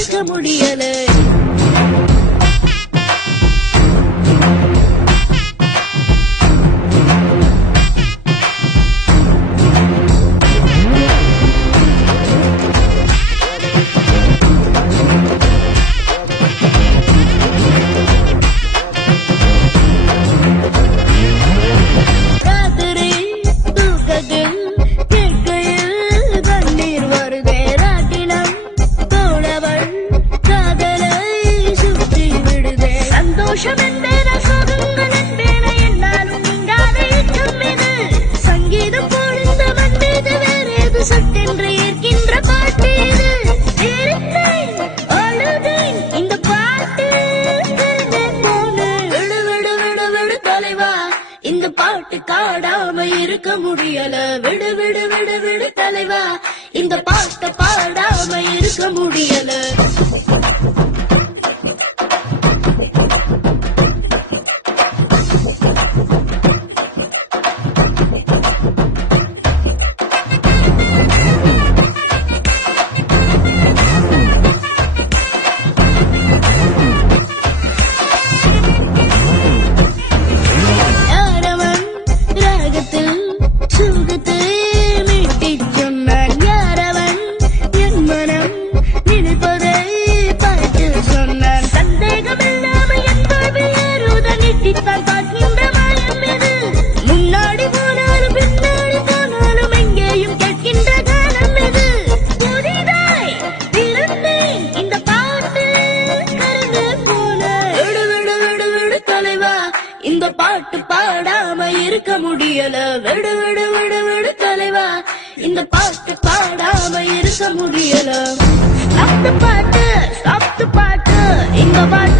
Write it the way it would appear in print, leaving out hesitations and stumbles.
இருக்க முடியல. இந்த பாட்டு காடாம இருக்க முடியல. விடு விடு விடு விடு தலைவா, இந்த பாட்டை பாடாம இருக்க முடியல. இந்த பாட்டு பாடாம இருக்க முடியல. விடு விடு விடு விடு தலைவா, இந்த பாட்டு பாடாம இருக்க முடியல. ஸ்டாப் தி பாட்டு, இந்த பாட்டு